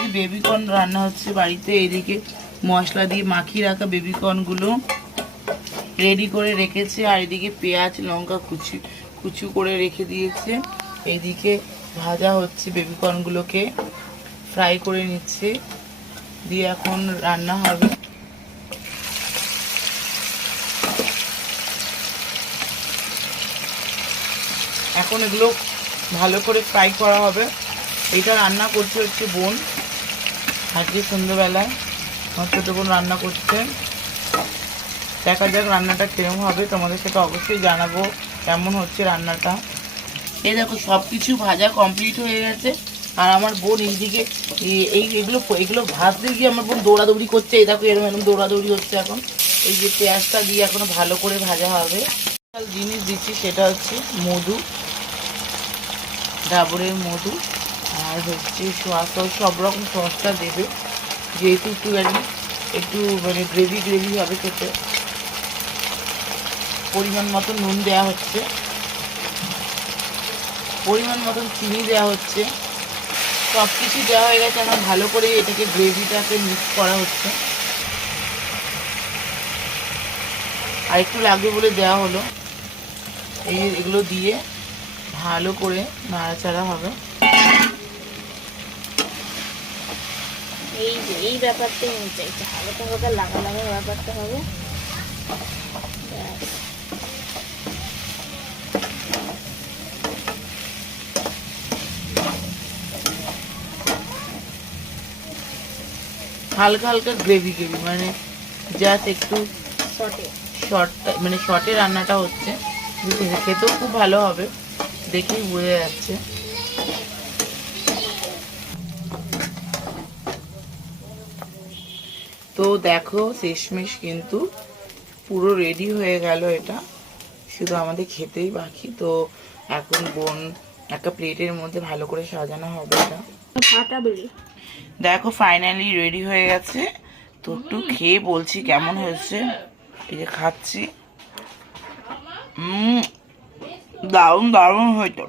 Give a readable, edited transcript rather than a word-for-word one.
আজকে বেবিকর্ন রান্না হচ্ছে বাড়িতে। এদিকে মশলা দিয়ে মাখিয়ে রাখা বেবিকর্নগুলো রেডি করে রেখেছে, আর এদিকে পেঁয়াজ লঙ্কা কুচি করে রেখে দিয়েছে। এদিকে ভাজা হচ্ছে, বেবিকর্নগুলোকে ফ্রাই করে নিচ্ছে, দিয়ে এখন রান্না হবে। এখন এগুলো ভালো করে ফ্রাই করা হবে। এটা রান্না করছে হচ্ছে বোন, আজকে সন্ধ্যেবেলায় আমার ছোটো বোন রান্না করছে। দেখা যাক রান্নাটা কেমন হবে, তোমাদের সাথে অবশ্যই জানাবো কেমন হচ্ছে রান্নাটা। এই দেখো সব কিছু ভাজা কমপ্লিট হয়ে গেছে, আর আমার বোন এইদিকে এগুলো ভাজতে গিয়ে আমার বোন দৌড়াদৌড়ি করছে। এই দেখো এরকম দৌড়াদৌড়ি হচ্ছে। এখন এই যে পেঁয়াজটা দিয়ে এখনো ভালো করে ভাজা হবে। জিনিস দিচ্ছি সেটা হচ্ছে মধু, ডাবরের মধু, আর হচ্ছে সস, সব রকম সসটা দেবে, যেহেতু একটু মানে গ্রেভি হবে খেতে। পরিমাণ মতো নুন দেওয়া হচ্ছে, পরিমাণ মতন চিনি দেওয়া হচ্ছে, সব কিছু দেওয়া হয়ে গেছে। এখন ভালো করে এটাকে গ্রেভিটাকে মিক্স করা হচ্ছে। আর একটু লাগবে বলে দেওয়া হলো। এগুলো দিয়ে ভালো করে নাড়াচাড়া হবে। এই ব্যাপারটাই আমি চাইছি, হালকা হালকা লাগা ব্যাপারটা হবে। হালকা হালকা গ্রেভি মানে জাস্ট একটু শর্টে রান্নাটা হচ্ছে। খেতেও খুব ভালো হবে, দেখেই বোঝা যাচ্ছে। তো দেখো শেষমেশ কিন্তু পুরো রেডি হয়ে গেল। এটা শুধু আমাদের খেতেই বাকি। তো এখন বোন একটা প্লেটের মধ্যে ভালো করে সাজানো হবে। এটা দেখো ফাইনালি রেডি হয়ে গেছে। তো একটু খেয়ে বলছি কেমন হয়েছে। এই যে খাচ্ছি, দারুণ দারুণ হয়তো।